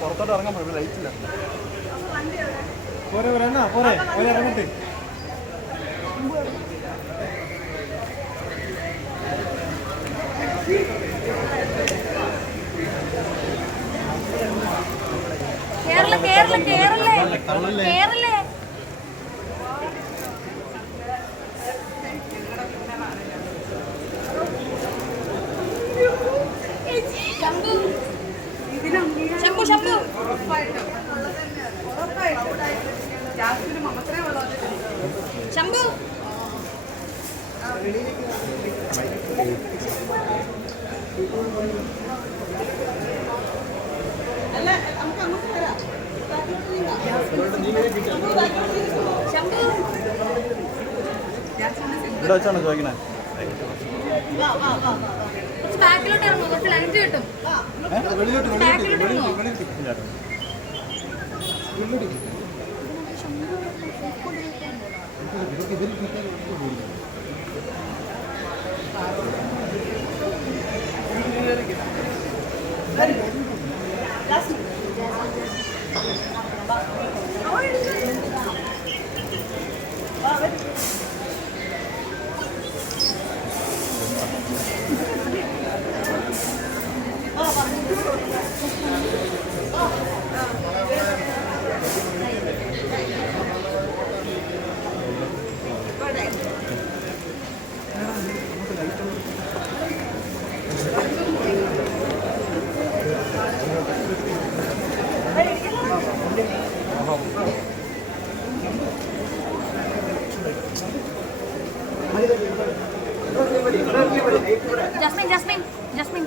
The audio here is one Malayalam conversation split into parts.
പുറത്തോട്ട് ഇറങ്ങാൻ പറ്റില്ല, ലൈറ്റില്ല. ഇറങ്ങട്ടെ. കേരള കേരള കേരള കേരള ശംഭു ശംഭു ശംഭു അല്ല നമുക്ക് അങ്ങോട്ട് വരാം. ഇവിടെ വെച്ചാണ് ചോദിക്കണേ. ബാക്കിലോട്ട് ഇറങ്ങുമോ? കുറച്ച് ലഞ്ച് കിട്ടും. ബാക്കിലോട്ട് ഇറങ്ങുമോ? Jasmine Jasmine Jasmine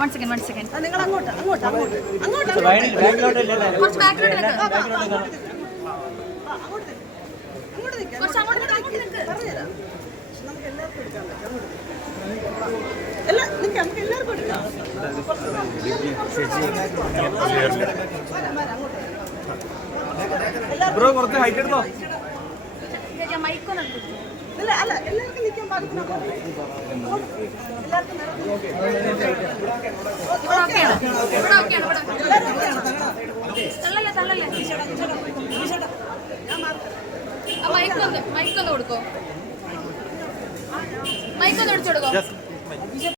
one second നിങ്ങൾ അങ്ങോട്ട് അങ്ങോട്ട് അങ്ങോട്ട് അങ്ങോട്ട് കുറച്ച് ബാക്കിലോട്ട് നിൽക്കാം. കുറച്ച് അങ്ങോട്ട് നിൽക്ക്. പറഞ്ഞുതരാം. നമുക്ക് എല്ലാവർക്കും എടുക്കാൻ പറ്റും. അല്ല നിൽക്കാം, നമുക്ക് എല്ലാവർക്കും എടുക്കാം. ബ്രോ കുറച്ച് ഹൈറ്റ് എടുത്തോ. മൈക്കൊന്ന് അല്ല അല്ല എല്ലാവർക്കും നിൽക്കാൻ പാകത്തിന് എല്ലാവർക്കും തള്ളല്ലേ മൈക്കൊന്ന് കൊടുക്കോ? മൈക്കൊന്ന് ഒടിച്ചു കൊടുക്കോ?